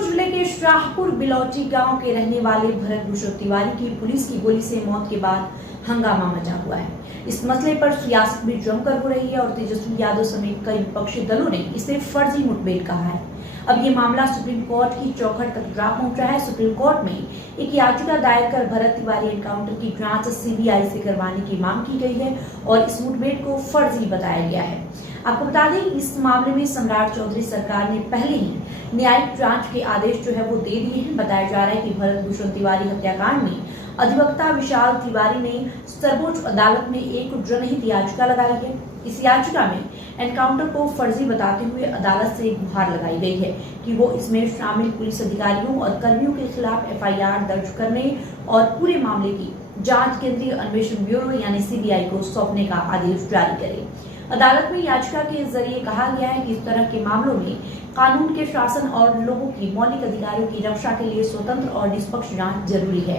जौनपुर जिले के शाहपुर बिलौटी गांव के रहने वाले भरत भूषण तिवारी की पुलिस की गोली से मौत के बाद हंगामा मचा हुआ है। इस मसले पर सियासत भी जमकर हो रही है और तेजस्वी यादव समेत कई विपक्षी दलों ने इसे फर्जी मुठभेड़ कहा है। अब ये मामला सुप्रीम कोर्ट की चौखट तक जा पहुंचा है। सुप्रीम कोर्ट में एक याचिका दायर कर भरत तिवारी एनकाउंटर की जांच सीबीआई से करवाने की मांग की गई है और इस मुठभेड़ को फर्जी बताया गया है। आपको बता दें, इस मामले में सम्राट चौधरी सरकार ने पहले ही न्यायिक जांच के आदेश वो दे दिए हैं। बताया जा रहा है कि भरत भूषण तिवारी हत्याकांड में अधिवक्ता विशाल तिवारी ने सर्वोच्च अदालत में एक जनहित याचिका लगाई है। इस याचिका में एनकाउंटर को फर्जी बताते हुए अदालत से गुहार लगाई गई है कि वो इसमें शामिल पुलिस अधिकारियों और कर्मियों के खिलाफ एफआईआर दर्ज करने और पूरे मामले की जांच केंद्रीय अन्वेषण ब्यूरो यानी सीबीआई को सौंपने का आदेश जारी करे। अदालत में याचिका के जरिए कहा गया है कि इस तरह के मामलों में कानून के शासन और लोगों की मौलिक अधिकारों की रक्षा के लिए स्वतंत्र और निष्पक्ष जांच जरूरी है।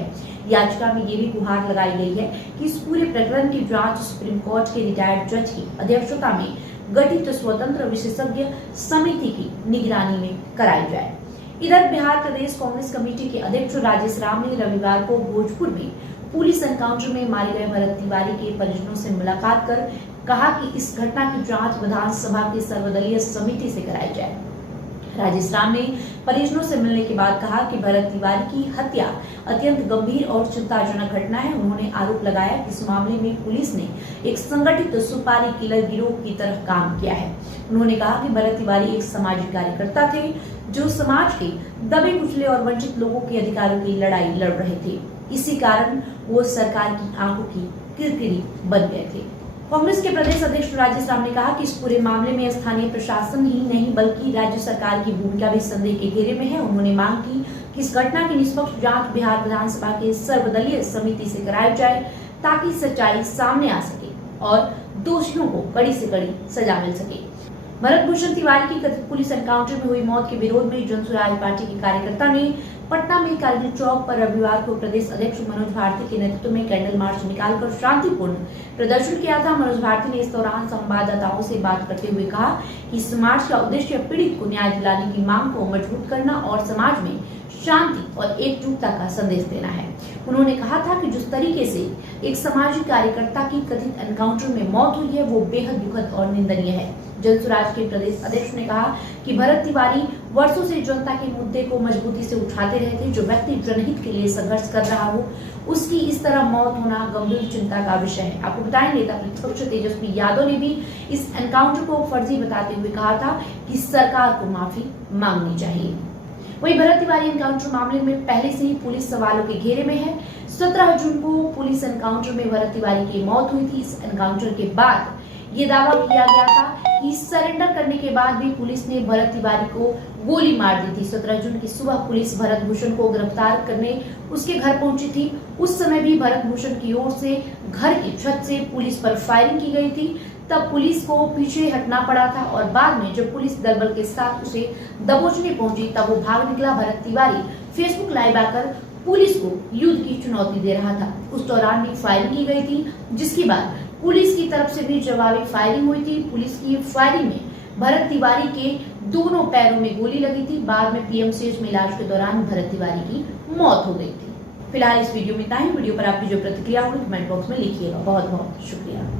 याचिका में ये भी गुहार लगाई गई है कि इस पूरे प्रकरण की जांच सुप्रीम कोर्ट के रिटायर्ड जज की अध्यक्षता में गठित स्वतंत्र विशेषज्ञ समिति की निगरानी में कराई जाए। इधर बिहार प्रदेश कांग्रेस कमेटी के अध्यक्ष राजेश राम ने रविवार को भोजपुर में पुलिस एनकाउंटर में मारे गए भरत तिवारी के परिजनों से मुलाकात कर कहा कि इस घटना की जांच विधानसभा की सर्वदलीय समिति से कराई जाए। राजेश राम ने परिजनों से मिलने के बाद कहा कि भरत तिवारी की हत्या अत्यंत गंभीर और चिंताजनक घटना है। उन्होंने आरोप लगाया कि इस मामले में पुलिस ने एक संगठित सुपारी किलर गिरोह की तरह काम किया है। उन्होंने कहा कि भरत तिवारी एक सामाजिक कार्यकर्ता थे जो समाज के दबे कुचले और वंचित लोगों के अधिकारों की लड़ाई लड़ रहे थे। इसी कारण वो सरकार की आंखों की किरकिरी बन गए थे। कांग्रेस के प्रदेश अध्यक्ष राजेश राम ने कहा कि इस पूरे मामले में स्थानीय प्रशासन ही नहीं बल्कि राज्य सरकार की भूमिका भी संदेह के घेरे में है। उन्होंने मांग की कि इस घटना की निष्पक्ष जांच बिहार विधानसभा के सर्वदलीय समिति से कराई जाए ताकि सच्चाई सामने आ सके और दोषियों को कड़ी से कड़ी सजा मिल सके। भरत भूषण तिवारी की कथित पुलिस एनकाउंटर में हुई मौत के विरोध में जनसुराज पार्टी के कार्यकर्ता ने पटना में कारगिल चौक पर रविवार को प्रदेश अध्यक्ष मनोज भारती के नेतृत्व में कैंडल मार्च निकालकर शांतिपूर्ण प्रदर्शन किया था। मनोज भारती ने इस दौरान संवाददाताओं से बात करते हुए कहा कि इस मार्च का उद्देश्य पीड़ित को न्याय दिलाने की मांग को मजबूत करना और समाज में शांति और एकजुटता का संदेश देना है। उन्होंने कहा था कि जिस तरीके से एक सामाजिक कार्यकर्ता की कथित एनकाउंटर में मौत हुई है वो बेहद दुखद और निंदनीय है। जनसुराज के प्रदेश अध्यक्ष ने कहा कि भरत तिवारी वर्षों से जनता के मुद्दे को मजबूती से उठाते रहे थे। जो व्यक्ति जनहित के लिए संघर्ष कर रहा हो उसकी इस तरह मौत होना गंभीर चिंता का विषय है। आपको बताएं, नेता प्रतिपक्ष तेजस्वी यादव ने भी इस एनकाउंटर को फर्जी बताते हुए कहा था कि सरकार को माफी मांगनी चाहिए। वहीं भरत तिवारी एनकाउंटर मामले में पहले से ही पुलिस सवालों के घेरे में है। 17 जून को पुलिस एनकाउंटर में भरत तिवारी की मौत हुई थी। इस एनकाउंटर के बाद ये दावा किया गया था कि सरेंडर करने के बाद भी पुलिस ने भरत तिवारी को गोली मार दी थी। 17 जून की सुबह पुलिस भरत भूषण को गिरफ्तार करने उसके घर पहुंची थी। उस समय भी भरत भूषण की ओर से घर की छत से पुलिस पर फायरिंग की गई थी। तब पुलिस को पीछे हटना पड़ा था और बाद में जब पुलिस दलबल के साथ उसे दबोचने पहुंची तब वो भाग निकला। भरत तिवारी फेसबुक लाइव आकर पुलिस को युद्ध की चुनौती दे रहा था। उस दौरान भी फायरिंग की गई थी, जिसके बाद पुलिस की तरफ से भी जवाबी फायरिंग हुई थी। पुलिस की फायरिंग में भरत तिवारी के दोनों पैरों में गोली लगी थी। बाद में पीएमसीएच में इलाज के दौरान भरत तिवारी की मौत हो गई थी। फिलहाल इस वीडियो में इतना ही। वीडियो पर आपकी जो प्रतिक्रिया होगी कमेंट बॉक्स में लिखिएगा। बहुत बहुत शुक्रिया।